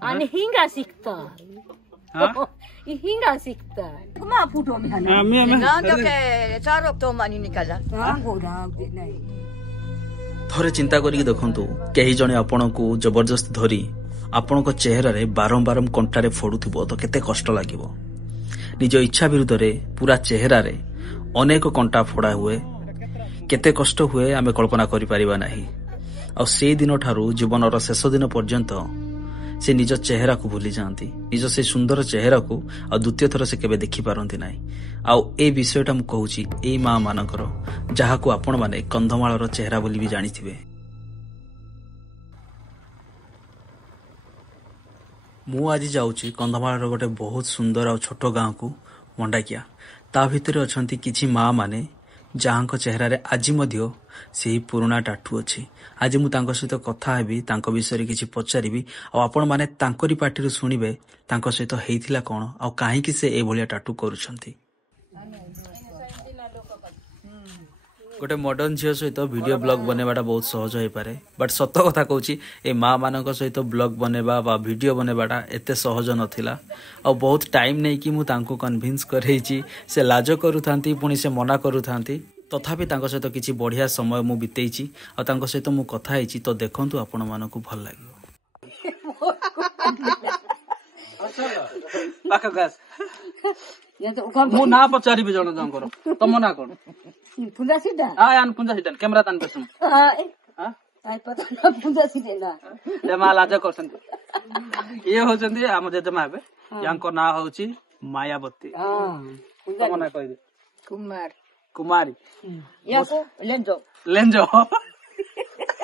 आणि हिंगा शिकता हिंगा शिकता कमा फुटो में ना तो के चारों तो मानी निकाला हां गोरा नहीं थरे चिंता करिक देखंतु केही जणे आपनको जबरदस्त धरी आपनको चेहरा रे बारंबार कंटारे फोड़ुथिबो तो केते कष्ट लागिबो। निज इच्छा विरुद्ध रे पूरा चेहरा रे अनेक कंटा फोड़ा हुए केते कष्ट हुए आमे कल्पना करि परिबा नाही। आ से दिन ठारू जीवनर शेष दिन पर्यंत से निज चेहरा को भूली जाती निज से सुंदर चेहरा को आ द्वितीय थर से केबे देखि पारंती नाही। आउ ए विषयटा मु कहूची ए मां मानकर जहाको आपण माने कंधमाळर चेहरा बोली भी जानिथिबे। मु आज जाऊची कंधमाळर गोटे बहुत सुंदर आ छोट गांव को मंडाकिया। ता भितर अछंती किछि मां माने जहां चेहरा रे आज मध्य से पुराना टाटू अच्छी। आज मु तांको सहित कथा हेबी तांको विषय किछि पचारिबी आ आपण माने तांकरी पार्टी सुनिबे तांको सहित हेइथिला कोन आ काहे से ए भलिया टाटू करूछंती। गोटे मॉडर्न झियो सहित वीडियो ब्लॉग बनेबाटा बहुत सहज हो पारे बट सत कथा कहूची ए माँ मानक सहित ब्लॉग बनेबा बा वीडियो बनेबाटा एते सहज नथिला आ बहुत टाइम नै कि मु तांको कन्विंस करैची से लाज करूथांती पुणी से मना करूथांती तथापि तांको सहित किछि बढ़िया समय मु बितेइची आ तांको सहित मु कथा हेची तो देखंतु आपण मानकु भल लागियो। पाका गास मु ना पचारिबे जण जंकर तम ना कोन पुंजा सीधा यान पुंजा सीधा कैमरा तान पेसम आई पता ना पुंजा सीधे ना ले मा लाज करसंती ये होचंती हम जेजमा हेबे यांको ना होची मायावती पुंजा मना कहि दे कुमार कुमारी याको लेंजो लेंजो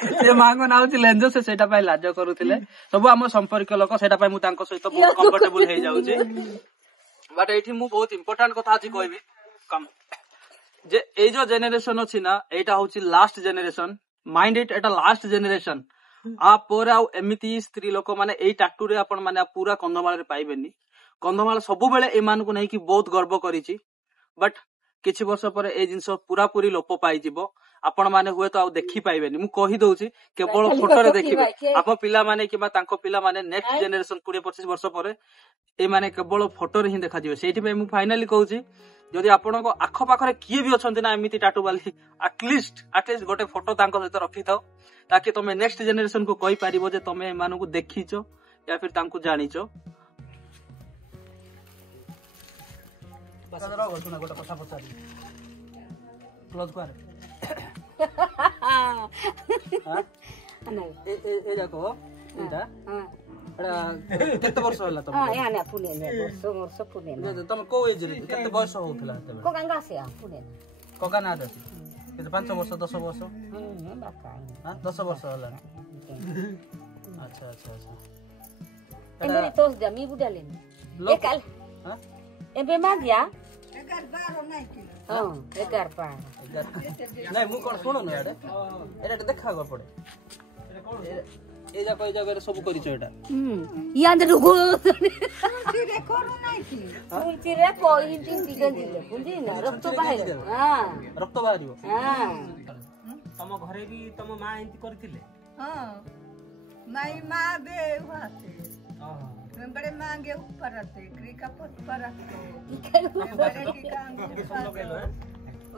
से मांगो ना होची लेंजो से सेटा पाई लाज करूथिले सब हम संपर्क लोक सेटा पाई मु तांको सहित बहुत कंफर्टेबल हे जाउची बट एठी मु बहुत इंपोर्टेंट कथा अछि कहबी कम जे ए जो जेनेरेशन अछि ना एटा होची last generation mind it Etah last generation आ पर आ एमिति स्त्री लोक माने एई टाटू रे आपण माने पूरा कंधमाल रे पाइबेनी। कंधमाल सब बेले ए मान को नै कि बहुत गर्व करिछि बट किछि वर्ष पर ए जिंस पूरा पूरी लोप पाई जिवो आपण माने हुए तो आ देखि पाइबेनी। मु कहि दउछि केवल फोटो रे देखिबे आप पिला माने किबा तांको पिला माने नेक्स्ट जेनेरेशन 20-25 वर्ष पर ए माने केवल फोटो रे ही देखा जिवो। सेठी पे मु फाइनली कहउछि जदि आपनको आख पाखरे किए भी अछंती ना एमिति टाटू वाली एटलीस्ट गोटे फोटो तांको सहित रखि थाओ ताकि तमे नेक्स्ट जेनेरेशन को कहि पारिबो जे तमे ए मानकु देखिचो या फिर तांको जानिचो। बस रहो सुना गोटे कथा पछारी क्लोज कर हां ए जाको एटा केते वर्ष होला तम याने पुणे ने वर्ष पुणे ने तम को एज रे केते वर्ष होथला तबे को गंगा से पुणे कोका ना दस केते 5 वर्ष 10 वर्ष हां 10 वर्ष होला अच्छा अच्छा अच्छा एमे तो जमी बुडाले ए काल हां एबे मा दिया 11-12 नहीं कि हां 11-12 नहीं मु कोन सुनो न एटा देखा गो पड़े ए जगह सब करिछ एटा यान रुगो रे करू नाही की उंची रे पॉइंट दिगे दिले बुझी ना रक्त बाहर हां रक्त बाहरियो हां तम घरे भी तम मां एंती करथिले हां माई मां बे वाते हां बड़े मांगे ऊपर आते क्री का पर आते बड़े की काम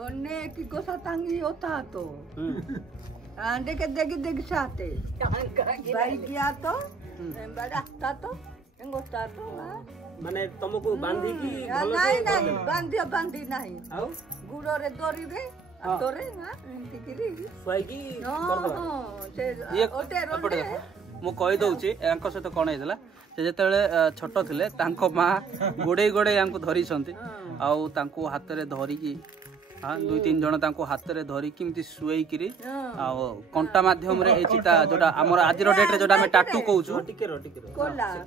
ओने की गोसा तांगी होता तो देखे देख साथे भाई गया तो बड़ा था तो गोता तो माने तुमको बांधी की नहीं नहीं बांधी नहीं आउ गुड़ो रे दोरी रे तोरे हां टिकरी सोईकी हां से ओटे रोटे मु कहि दउची यांको सहित कोन हेतला से जेतेले छोट थिले तांको मां गोडे गोडे यांको धरी छंती आउ तांको हाथ रे धरी की हाँ 2-3 जन तांको हाथ रे धरी किमती सुई किरी आ कंटा माध्यम रे ए चिता जोटा हमर आज रो डेट रे जोटा हम टाटू कहउछु टिके रो से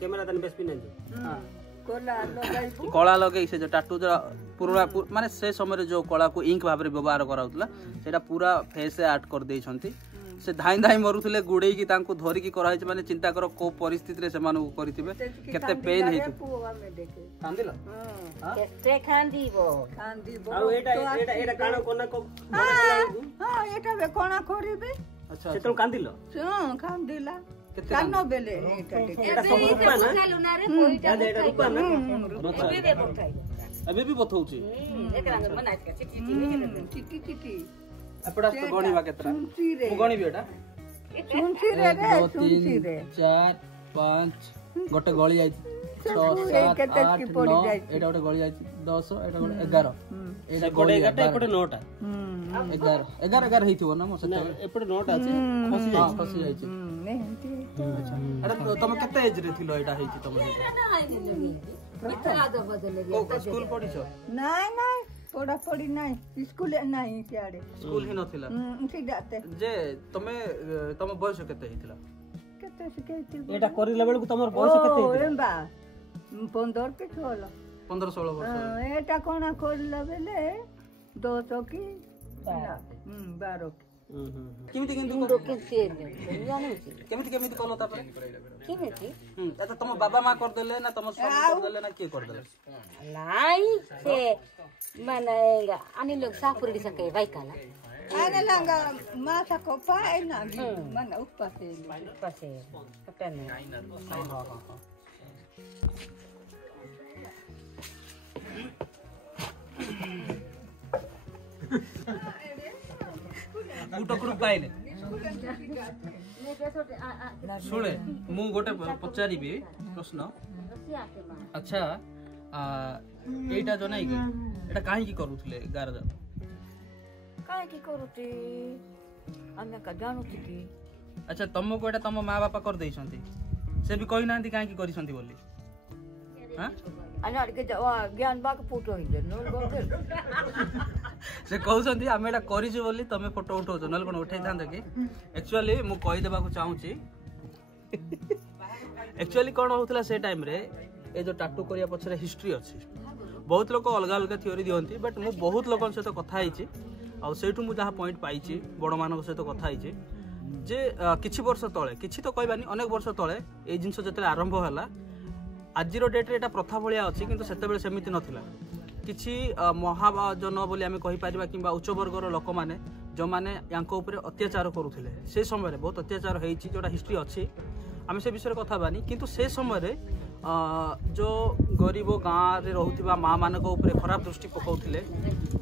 कैमरा तन बेस पिन कला लगे से जो टाटू जो पुराना माने से समय जो कला को इंक भाव में व्यवहार कराउतला सेटा पूरा फेस आर्ट कर दे छंती से धाई धाई मरुथिले गुडे की तांको धरि की करा माने चिंता करो को परिस्थिति रे से मानु करथिबे केते पेन हेतु कांदिलो केते खांदीबो आ एटा कानो कोना को हां एटा बे कोना करिबे अच्छा से तो कांदिलो हां कांदिला କାନ ବେଲେ ଏଇଟା ଏବେ ବି ବଥଉଛି ଚିଟି ଚିଟି ଏପଟେ ଗଣିବା କେତେଟା ମୁଁ ଗଣିବି ଏଟା 1 2 3 4 5 ଗୋଟେ ଗଳି ଯାଇଛି 6 7 8 9 ଏଟା ଗୋଟେ ଗଳି ଯାଇଛି 10 ଏଟା ଗୋଟେ 11 ଏଟା ଗୋଟେ 11 ଏପଟେ 9ଟା 11 ହେଇଥିବ ନା ମୋ ସେତେବେଳେ ଏପଟେ 9ଟା ଅଛି ଖସି ଯାଇଛି ତମେ କେତେ ଏଜ ରେ ଥିଲ ଏଟା ହେଇଛି ତମ ସ୍କୁଲ ପଢିଛ ନାଇଁ ନାଇଁ ପଢା ପଢି ନାଇଁ ସ୍କୁଲ ନାଇଁ ସିଆଡେ ସ୍କୁଲ ହିଁ ନଥିଲା ଯେ ତମେ ତମ ବୟସ କେତେ ହେଇଥିଲା କେତେ ଶିଖେଇଛି ଏଟା କରିଲା ବେଳକୁ ତମର ବୟସ କେତେ ହେଇଥିଲା 15 କି 16 15-16 ବର୍ଷ ଏଟା କଣ କରିଲା ବେଲେ 10 କି 12 କେମିତି କଲ ତାପରେ ଏଟା ତମ ବାବା ମା କରିଦେଲେ ନା ତମ ସ୍ୱାମୀ କରିଦେଲେ ନା କିଏ କରିଦେଲେ ନାଇଁ ସେ ମାନେ ଆଣିଲ ସାପୁରି ସକେ ବାଇକାଲା ଆରେ ଲାଙ୍ଗା ମାଥା କୋପା ଏ ନା ମାନେ ଉପାସେ ପଟନେ ଟକରୁ ପାଇଲେ ଶୁଣେ ମୁଁ ଗୋଟେ ପଚାରିବି ପ୍ରଶ୍ନ ଆଚ୍ଛା ଏଇଟା ଯୋ ନାଇଁ କି ଏଟା କାହିଁକି କରୁଥିଲେ ଗାର ଯାକ କାହିଁକି କରୁଛି ଆମେ ଜାଣୁଛି କି ଆଚ୍ଛା ତମକୁ ଏଟା ତମ ମା ବାପା କରିଦେଇଛନ୍ତି ସେ ବି କହିନାହାନ୍ତି କାହିଁକି କରିଛନ୍ତି ବୋଲି ଜ୍ଞାନ ବାକ ଫଟୋ ସେ କହୁଛନ୍ତି ଆମେ ଏଟା କରିଛୁ ବୋଲି ତମେ ଫଟୋ ଉଠଉଛ ନହେଲେ କଣ ଉଠେଇଥାନ୍ତେ କି ଆକ୍ଚୁଆଲି ମୁଁ କହିଦେବାକୁ ଚାହୁଁଛି ଆକ୍ଚୁଆଲି କଣ ହଉଥିଲା ସେ ଟାଇମରେ ଏ ଯୋଉ ଟାଟୁ କରିବା ପଛରେ ହିଷ୍ଟ୍ରି ଅଛି ବହୁତ ଲୋକ ଅଲଗା ଅଲଗା ଥିଓରି ଦିଅନ୍ତି ବଟ୍ ମୁଁ ବହୁତ ଲୋକଙ୍କ ସହିତ କଥା ହେଇଛି ଆଉ ସେଇଠୁ ମୁଁ ଯାହା ପଏଣ୍ଟ ପାଇଛି ବଡ଼ମାନଙ୍କ ସହିତ କଥା ହେଇଛି ଯେ କିଛି ବର୍ଷ ତଳେ କିଛି ତ କହିବାନି ଅନେକ ବର୍ଷ ତଳେ ଏଇ ଜିନିଷ ଯେତେବେଳେ ଆରମ୍ଭ ହେଲା ଆଜିର ଡେଟ୍ରେ ଏଇଟା ପ୍ରଥା ଭଳିଆ ଅଛି କିନ୍ତୁ ସେତେବେଳେ ସେମିତି ନଥିଲା କିଛି ମହାଜନ ବୋଲି ଆମେ କହିପାରିବା କିମ୍ବା ଉଚ୍ଚ ବର୍ଗର ଲୋକମାନେ ଯେଉଁମାନେ ୟାଙ୍କ ଉପରେ ଅତ୍ୟାଚାର କରୁଥିଲେ ସେ ସମୟରେ ବହୁତ ଅତ୍ୟାଚାର ହେଇଛି ଯେଉଁଟା ହିଷ୍ଟ୍ରି ଅଛି ଆମେ ସେ ବିଷୟରେ କଥା ହେବାନି କିନ୍ତୁ ସେ ସମୟରେ ଯେଉଁ ଗରିବ ଗାଁରେ ରହୁଥିବା ମା ମାନଙ୍କ ଉପରେ ଖରାପ ଦୃଷ୍ଟି ପକାଉଥିଲେ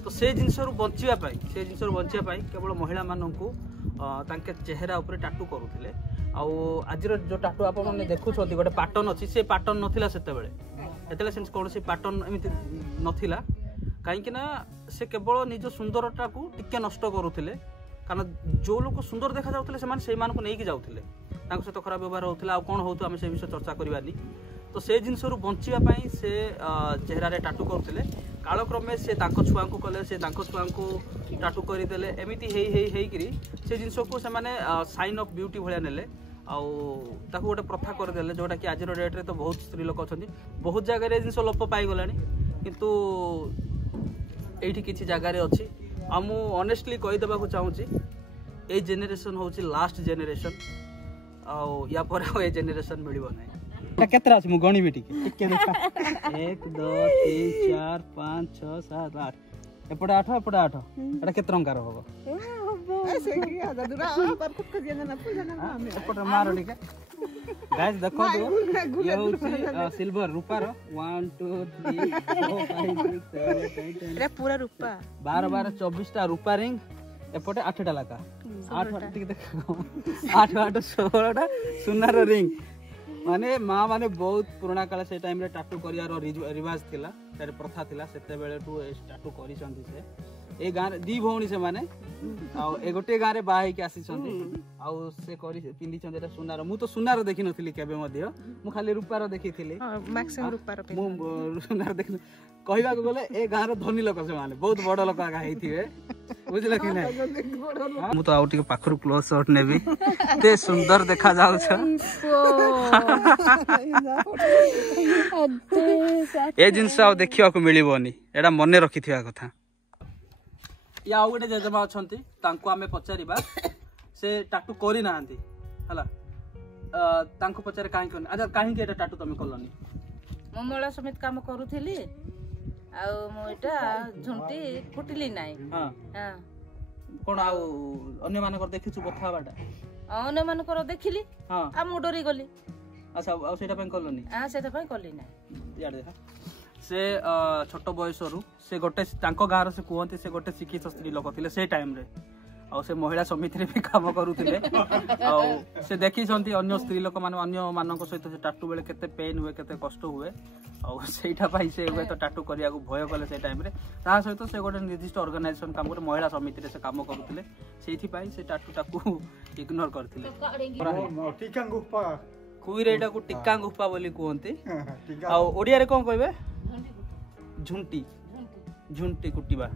ତ ସେ ଜିନିଷରୁ ବଞ୍ଚିବା ପାଇଁ କେବଳ ମହିଳାମାନଙ୍କୁ ତାଙ୍କ ଚେହେରା ଉପରେ ଟାଟୁ କରୁଥିଲେ ଆଉ ଆଜିର ଯେଉଁ ଟାଟୁ ଆପଣମାନେ ଦେଖୁଛନ୍ତି ଗୋଟେ ପାଟର୍ନ ଅଛି ସେ ପାଟର୍ନ ନଥିଲା ସେତେବେଳେ କୌଣସି ପାଟର୍ନ ଏମିତି ନଥିଲା କାହିଁକି ନା ସେ କେବଳ ନିଜ ସୁନ୍ଦରଟାକୁ ଟିକେ ନଷ୍ଟ କରୁଥିଲେ କାରଣ ଯେଉଁ ଲୋକ ସୁନ୍ଦର ଦେଖାଯାଉଥିଲେ ସେମାନେ ସେଇମାନଙ୍କୁ ନେଇକି ଯାଉଥିଲେ ତାଙ୍କ ସହିତ ଖରାପ ବ୍ୟବହାର ହେଉଥିଲା ଆଉ କ'ଣ ହେଉଥିବ ଆମେ ସେ ବିଷୟରେ ଚର୍ଚ୍ଚା କରିବାନି ତ ସେ ଜିନିଷରୁ ବଞ୍ଚିବା ପାଇଁ ସେ ଚେହେରାରେ ଟାଟୁ କରୁଥିଲେ କାଳକ୍ରମେ ସେ ତାଙ୍କ ଛୁଆଙ୍କୁ କଲେ ସେ ତାଙ୍କ ଛୁଆଙ୍କୁ ଟାଟୁ କରିଦେଲେ ଏମିତି ହେଇକିରି ସେ ଜିନିଷକୁ ସେମାନେ ସାଇନ୍ ଅଫ୍ ବିୟୁଟି ଭଳିଆ ନେଲେ ଆଉ ତାକୁ ଗୋଟେ ପ୍ରଥା କରିଦେଲେ ଯେଉଁଟାକି ଆଜିର ଡେଟ୍ରେ ତ ବହୁତ ସ୍ତ୍ରୀ ଲୋକ ଅଛନ୍ତି ବହୁତ ଜାଗାରେ ଏ ଜିନିଷ ଲୋପ ପାଇଗଲାଣି କିନ୍ତୁ ଏଇଠି କିଛି ଜାଗାରେ ଅଛି ଆଉ ମୁଁ ଅନେଷ୍ଟଲି କହିଦେବାକୁ ଚାହୁଁଛି ଏଇ ଜେନେରେସନ୍ ହେଉଛି ଲାଷ୍ଟ ଜେନେରେସନ୍ ଆଉ ୟା ପରେ ଆଉ ଏ ଜେନେରେସନ୍ ମିଳିବ ନାହିଁ କେତେଟା ଅଛି ମୁଁ ଗଣିବି ଟିକେ ଦେଖା 1 2 3 4 5 6 7 8 ଏପଟେ 8 ଏପଟେ 8 ଏଟା କେତେ ଟଙ୍କାର ହବ ଏପଟେ ମାର ଟିକେ ଗାଇସ୍ ଦେଖନ୍ତୁ ଇଏ ହଉଛି ସିଲଭର ରୂପାର 1 2 3 4 5 6 7 8 ଏଟା ପୁରା ରୂପା 12 12 24 ଟା ରୂପା ରିଙ୍ଗ ଏପଟେ 8ଟା ଲାକା 8 ଟିକେ ଦେଖ 8 8 16 ଟା ସୁନାର ରିଙ୍ଗ ମାନେ ମା ମାନେ ବହୁତ ପୁରୁଣା କାଳ ସେ ଟାଇମରେ ଟାଟୁ କରିବାର ରିୱାଜ ଥିଲା ତାର ପ୍ରଥା ଥିଲା ସେତେବେଳଠୁ ଟାଟୁ କରିଛନ୍ତି ସେ ଏ ଗାଁରେ ଦି ଭଉଣୀ ସେମାନେ ଆଉ ଏ ଗୋଟିଏ ଗାଁରେ ବାହା ହେଇକି ଆସିଛନ୍ତି ଆଉ ସେ ପିନ୍ଧିଛନ୍ତି ଏଟା ସୁନାର ମୁଁ ତ ସୁନାର ଦେଖିନଥିଲି କେବେ ମଧ୍ୟ ମୁଁ ଖାଲି ରୂପାର ଦେଖିଥିଲି ମୁଁ ସୁନାର ଦେଖିନି କହିବାକୁ ଗଲେ ଏ ଗାଁର ଧନୀ ଲୋକ ସେମାନେ ବହୁତ ବଡ ଲୋକ ଆଗା ହେଇଥିବେ ବୁଝିଲ କି ନାଇଁ ମୁଁ ତ ଆଉ ଟିକେ ପାଖରୁ କ୍ଲୋଜ ସଟ୍ ନେବି ଏତେ ସୁନ୍ଦର ଦେଖା ଯାଉଛ ଏ ଜିନିଷ ଆଉ ଦେଖିବାକୁ ମିଳିବନି ଏଟା ମନେ ରଖିଥିବା କଥା या आउ गोटे जेजेमा अछंती तांको आमे पचारिबा से टाटू करि नाहंती हला तांको पचारे काहे करनी अच्छा काहे के एटा टाटू तमे करलनी ममला समेत काम करूथिली आ मो एटा झुंटी फुटिली नाही हां हां कोन आउ अन्य माने कर देखिछु बथाबाटा ଅନ୍ୟ ମାନଙ୍କର ଦେଖିଲି ହଁ ଆଉ ମୁଁ ଡରି ଗଲି ଆଚ୍ଛା ଆଉ ସେଇଟା ପାଇଁ କଲନି ସେଥିପାଇଁ କଲି ନାହିଁ ଇଆଡେ ଦେଖ ସେ ଛୋଟ ବୟସରୁ ସେ ଗୋଟେ ତାଙ୍କ ଗାଁର ସେ କୁହନ୍ତି ସେ ଗୋଟେ ଶିକ୍ଷିତ ସ୍ତ୍ରୀ ଲୋକ ଥିଲେ ସେ ଟାଇମରେ ଆଉ ସେ ମହିଳା ସମିତିରେ ବି କାମ କରୁଥିଲେ ଆଉ ସେ ଦେଖିଛନ୍ତି ଅନ୍ୟ ସ୍ତ୍ରୀ ଲୋକମାନେ ଅନ୍ୟ ମାନଙ୍କ ସହିତ ସେ ଟାଟୁ ବେଳେ କେତେ ପେନ୍ ହୁଏ କେତେ କଷ୍ଟ ହୁଏ ଆଉ ସେଇଟା ପାଇଁ ସେ ହୁଏତ ଟାଟୁ କରିବାକୁ ଭୟ କଲେ ସେ ଟାଇମରେ ତା ସହିତ ସେ ଗୋଟେ ନିର୍ଦ୍ଦିଷ୍ଟ ଅର୍ଗାନାଇଜେସନ କାମ করে ମହିଳା ସମିତିରେ ସେ କାମ କରୁଥିଲେ ସେଇଥିପାଇଁ ସେ ଟାଟୁଟାକୁ ଇଗ୍ନୋର କରିଥିଲେ କୁଇରେ ଏଇଟାକୁ ଟିକା ଗୁଫା ବୋଲି କୁହନ୍ତି ଆଉ ଓଡ଼ିଆରେ କଣ କହିବେ ଝୁଣ୍ଟି ଝୁଣ୍ଟି କୁଟିବା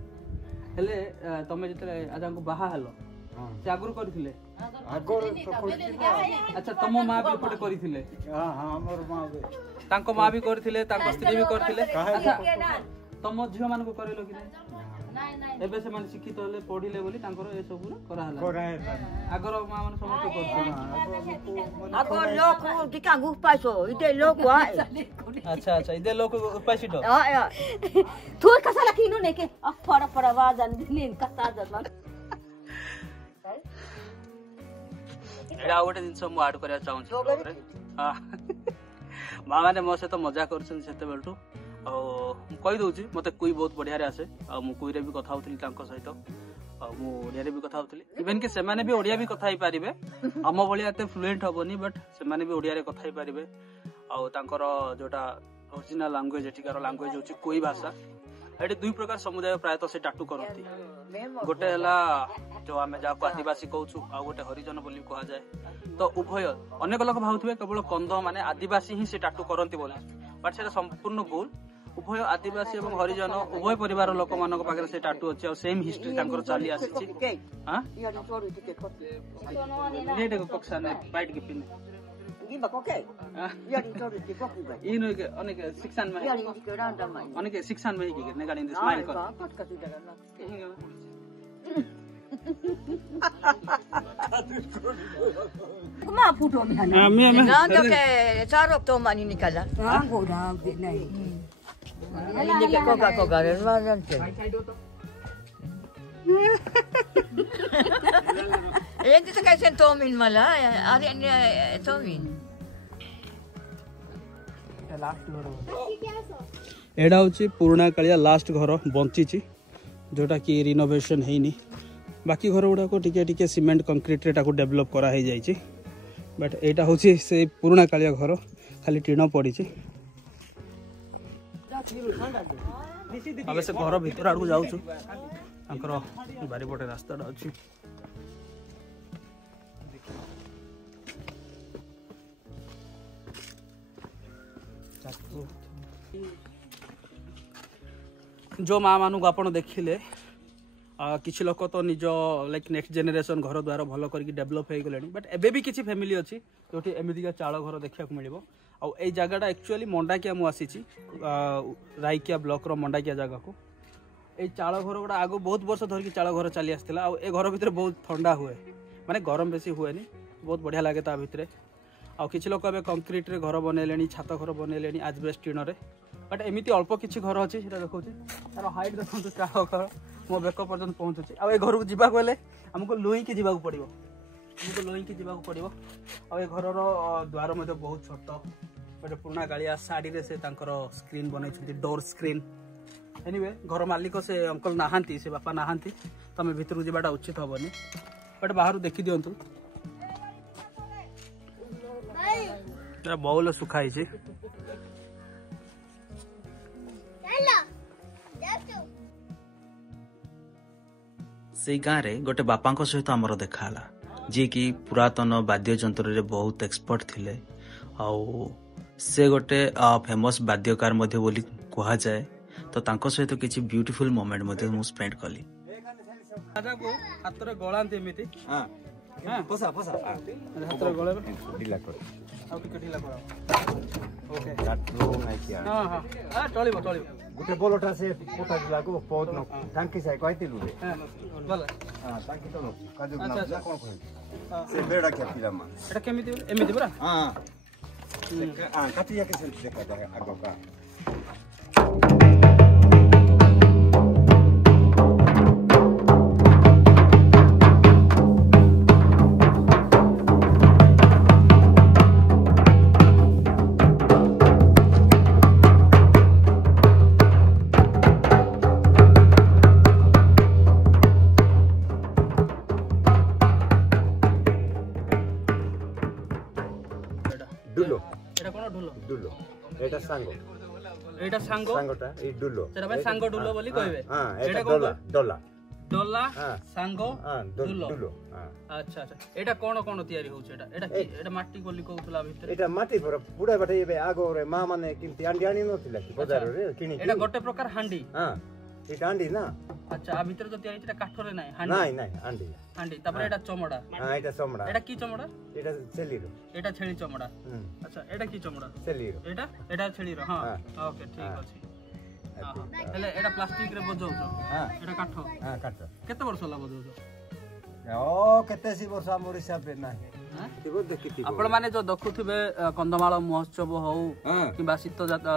ହେଲେ ତମେ ଯେତେବେଳେ ଆଜାଙ୍କୁ ବାହା ହେଲ ସେ ଆଗରୁ କରିଥିଲେ ଆଚ୍ଛା ତମ ମା ବି ଏପଟେ କରିଥିଲେ ତାଙ୍କ ମା ବି କରିଥିଲେ ତାଙ୍କ ସ୍ତ୍ରୀ ବି କରିଥିଲେ ତମ ଝିଅ ମାନଙ୍କୁ କରେଇଲ କି ନାହିଁ ଏବେ ସେମାନେ ଶିକ୍ଷିତ ହେଲେ ପଢିଲେ ବୋଲି ତାଙ୍କର ଏ ସବୁ କରାହେଲା ଆଗର ମା ମାନେ ସମସ୍ତେ କରୁଥିଲେ अच्छा अच्छा इधर लोग उपासी दो तू कसाला किनो ने के फड़ा फड़ा वाजन दिन कसा जन एडा गोटे जिंस मु ऐड करिया चाहूँ हां मां माने मो सहित मजा करछन सेते बेलटू आ कहि दउची मते कुई बहुत बढ़िया रे आसे आ मु कुई रे भी कथा होतली तांको सहित आ मु ओडिया रे भी कथा होतली इवन कि से माने भी ओडिया भी कथा ही पारिबे हम भलिया एते फ्लुएंट होबनी बट से माने भी ओडिया रे कथा ही पारिबे ଆଉ ତାଙ୍କର ଯୋଉଟା ଓରିଜିନାଲ ଲାଙ୍ଗୁଏଜ ଏଠିକାର ଲାଙ୍ଗୁଏଜ ହଉଛି କୋଇ ଭାଷା ଏଠି ଦୁଇ ପ୍ରକାର ସମୁଦାୟ ପ୍ରାୟତଃ ସେ ଟାଟୁ କରନ୍ତି ଗୋଟେ ହେଲା ଯୋଉ ଆମେ ଯାହାକୁ ଆଦିବାସୀ କହୁଛୁ ଆଉ ଗୋଟେ ହରିଜନ ବୋଲି କୁହାଯାଏ ତ ଉଭୟ ଅନେକ ଲୋକ ଭାବୁଥିବେ କେବଳ କନ୍ଧ ମାନେ ଆଦିବାସୀ ହିଁ ସେ ଟାଟୁ କରନ୍ତି ବୋଲି ବଟ୍ ସେଟା ସମ୍ପୂର୍ଣ୍ଣ ଭୁଲ ଉଭୟ ଆଦିବାସୀ ଏବଂ ହରିଜନ ଉଭୟ ପରିବାର ଲୋକମାନଙ୍କ ପାଖରେ ସେ ଟାଟୁ ଅଛି ଆଉ ସେମ୍ ହିଷ୍ଟ୍ରି ତାଙ୍କର ଚାଲି ଆସିଛି Gimba kokei. Ya di tori di koki ba. Ino ke onek siksan mai. Ya di ke randa mai. Onek siksan mai ke ne galin smile kor. Pat ka tidak na. Kuma puto mi hana. Me Nando ke sarok to mani nikala. Rango da nai Ini ke koka ren ma nante. Yang kita kasi tomin mala, ari ni tomin. एडा हूँ पुराणा Kaliya last घर bunchy जोटा कि renovation है बाकी घर गुड़ाक टिके सीमेंट कंक्रीट रे ताको डेवलप करा ही जाइए बट एटा हूँ से पुराणा कालिया घर खाली टीण पड़ी से घर भीतर आड़ को जाऊँ बारीपटे रास्ता अच्छी जो माँ मानू आप देखिले किसी लोक तो निज लाइक नेक्स्ट जेनेरेशन घर द्वारा भल करके डेवलप हो गले बट एबे भी किसी फैमिली अच्छी जो एमतीका चाल घर देखा मिल जगह एक्चुअली मंडाकिया मुझे रायकिया ब्लॉक रो मंडाकिया जगह को ये चाल घर गुड़ा आग बहुत वर्ष धरिकी चाल घर चली आसाला ए घर भितर बहुत ठंडा हुए माने गरम बेसी हुए बहुत बढ़िया लगे ता भितर आ किसी लोक ए कंक्रीट रे घर बनैले छात घर बनैले आजबेस्ट टीण रे बट एमती अल्प किसी घर अच्छी देखा तार हाइट देखो चाल घर मो बेक पर्यटन पहुँचुची आ घर को जावाक गले आमको लोईकी जावाक पड़ो आमको लोईकी जावाक पड़ो आ घर द्वार बहुत छोट गोटे पुराणा कालिया शाढ़ी से स्क्रीन बनई डोर स्क्रीन एनीवे घर मालिक से अंकल नहांती से बापा नहांती तमें भीतर जावाटा उचित हेनी बट बाहर देखी दिंतु बउल सुखाई से गाँव में गोटे बापा सहित आमर देखाला जी कि पुरातन वाद्य यंत्र रे बहुत एक्सपर्ट थिले आउ से गोटे फेमस वाद्यकार मध्य बोली कहा जाए तो तांको सहित किसी ब्यूटीफुल मोमेंट मध्य मु स्पेंड कली राजा को हाथ रे गळांती एमिति हां हां पोसा पोसा हाथ रे गळे ढिला कर आ टिके ढिला कर ओके काटलो नाइ किया हां हां आ टळिबो गुटे बोलटा से पोटा दिला को पौध न टांकी से कहतिलु रे हां बोला हां टांकी तो काजू ना कोन कोन से बेडा के पिला मा एटा केमिति एमिति बरा हां हां काटिया के से देखा जाए आगो का এটা কোন ঢোল ডুলো এটা সাঙ্গ এইটা সাঙ্গ সাঙ্গটা এই ডুলো সেটা ভাই সাঙ্গ ঢোল বলি কইবে হ্যাঁ এটা এটা কোন ডলা ডলা ডোলা হ্যাঁ সাঙ্গ হ্যাঁ ডুলো ডুলো হ্যাঁ আচ্ছা আচ্ছা এটা কোন কোন তৈরি হচ্ছে এটা কি এটা মাটি গলি কହୁଥିଲା ভিতরে এটা মাটি পରା পুরা বাटे ଏବେ ଆଗରେ ମା ମାନେ କେମିତି ଆଣ୍ଡି ଆଣି ନଥିଲା କି ବଜାରରେ କିଣିକି এটা ଗୋଟେ ପ୍ରକାର ହାଣ୍ଡି ହଁ ଏଟା ଆଣ୍ଡି ନା ଆଚ୍ଛା ଆ ଭିତରେ ଯଦି ଏଇଟା କାଠରେ ନାହିଁ ହାଣ୍ଡି ନାଇଁ ନାଇଁ ଆଣ୍ଡି ହାଣ୍ଡି ତାପରେ এটা ଚମଡା ହଁ ଏଟା ଚମଡା এটা কি ଚମଡା ଏଟା ଛେଲିର এটা ଛେଳି ଚମଡା ହୁଁ ଆଚ୍ଛା এটা কি ଚମଡା ଛେଲିର এটা ଛେଳିର ହଁ ହଁ। ଓକେ ଠିକ ଅଛି ହେଲେ ଏଟା ପ୍ଲାଷ୍ଟିକ ରେ ବଜଉଛ ହଁ ଏଟା କାଠ ହଁ କାଟ କେତେ ବର୍ଷ ହେଲା ବଜଉଛ କେତେ ସି ବର୍ଷ ଆମ ହିସାବରେ ନାହିଁ ଥିବ ଦେଖିଥିବ ଆପଣ ମାନେ ଯୋଉ ଦେଖୁଥିବେ କନ୍ଧମାଳ ମହୋତ୍ସବ ହଉ ହଁ କିମ୍ବା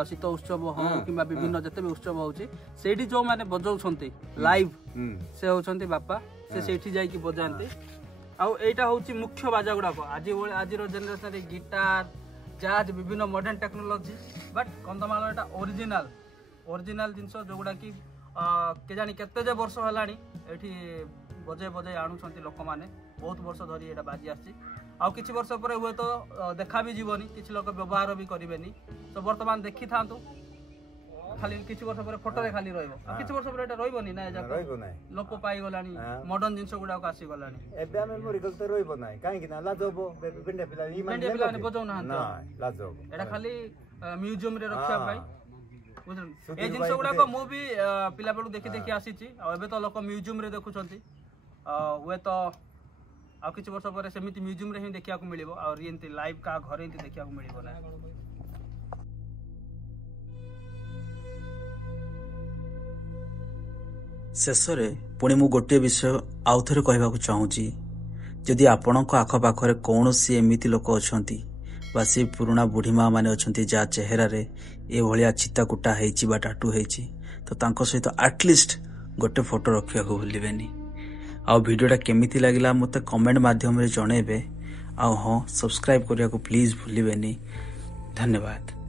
ଶୀତ ଉତ୍ସବ ହଉ କିମ୍ବା ବିଭିନ୍ନ ଯେତେ ବି ଉତ୍ସବ ହଉଛି ସେଇଠି ଯୋଉ ମାନେ ବଜଉଛନ୍ତି ଲାଇଭ ସେ ହଉଛନ୍ତି ବାପା ସେ ସେଇଠି ଯାଇକି ବଜାନ୍ତି ଆଉ ଏଇଟା ହଉଛି ମୁଖ୍ୟ ବାଜା ଗୁଡାକ ଆଜିର ଜେନେରେସନରେ ଗିଟାର ଜାଜ୍ ବିଭିନ୍ନ ମଡର୍ଣ୍ଣ ଟେକ୍ନୋଲୋଜି ବଟ୍ କନ୍ଧମାଳ ଏଟା ଓରିଜିନାଲ ଜିନିଷ ଯୋଉଗୁଡା କି କେଜାଣି କେତେ ଯେ ବର୍ଷ ହେଲାଣି ଏଠି ବଜେଇ ଆଣୁଛନ୍ତି ଲୋକମାନେ ବହୁତ ବର୍ଷ ଧରି ଏଇଟା ବାଜି ଆସିଛି ଆଉ କିଛି ବର୍ଷ ପରେ ହୁଏତ ଦେଖା ବି ଯିବନି କିଛି ଲୋକ ବ୍ୟବହାର ବି କରିବେନି ତ ବର୍ତ୍ତମାନ ଦେଖିଥାନ୍ତୁ ଖାଲି କିଛି ବର୍ଷ ପରେ ଫଟୋରେ ଖାଲି ରହିବ ଆଉ କିଛି ବର୍ଷ ପରେ ଏଟା ରହିବନି ନା ରହିବ ନାହିଁ ଲୋପ ପାଇଗଲାଣି ମଡର୍ଣ୍ଣ ଜିନିଷ ଗୁଡାକ ଆସିଗଲାଣି ଏବେ ଆମେ ମରିଗଲେ ତ ରହିବ ନାହିଁ କାହିଁକି ନା ଲାଜ ହବ ପିଣ୍ଡା ପିଲା ପିଲାମାନେ ବଜଉନାହାନ୍ତି ଲାଜ ହବ ଏଟା ଖାଲି ମ୍ୟୁଜିୟମ ରେ ରଖିବା ପାଇଁ ବୁଝିଲେ ଏ ଜିନିଷ ଗୁଡାକ ମୁଁ ବି ପିଲାବେଳୁ ଦେଖି ଆସିଛି ଆଉ ଏବେ ତ ଲୋକ ମ୍ୟୁଜିୟମ ରେ ଦେଖୁଛନ୍ତି ହୁଏତ ଆଉ କିଛି ବର୍ଷ ପରେ ସେମିତି ମ୍ୟୁଜିୟମ ରେ ହିଁ ଦେଖିବାକୁ ମିଳିବ ଆଉ ଏମିତି ଲାଇଭ କାହା ଘରେ ଏମିତି ଦେଖିବାକୁ ମିଳିବ ନା ଶେଷରେ ପୁଣି ମୁଁ ଗୋଟିଏ ବିଷୟ ଆଉଥରେ କହିବାକୁ ଚାହୁଁଛି ଯଦି ଆପଣଙ୍କ ଆଖପାଖରେ କୌଣସି ଏମିତି ଲୋକ ଅଛନ୍ତି ବା ସେ ପୁରୁଣା ବୁଢ଼ୀ ମା ମାନେ ଅଛନ୍ତି ଯାହା ଚେହେରାରେ ଏଭଳିଆ ଚିତାକୁଟା ହେଇଛି ବା ଟାଟୁ ହେଇଛି ତ ତାଙ୍କ ସହିତ ଆଟଲିଷ୍ଟ ଗୋଟେ ଫଟୋ ରଖିବାକୁ ଭୁଲିବେନି ଆଉ ଭିଡ଼ିଓଟା କେମିତି ଲାଗିଲା ମୋତେ କମେଣ୍ଟ ମାଧ୍ୟମରେ ଜଣେଇବେ ଆଉ ହଁ ସବସ୍କ୍ରାଇବ୍ କରିବାକୁ ପ୍ଲିଜ୍ ଭୁଲିବେନି ଧନ୍ୟବାଦ।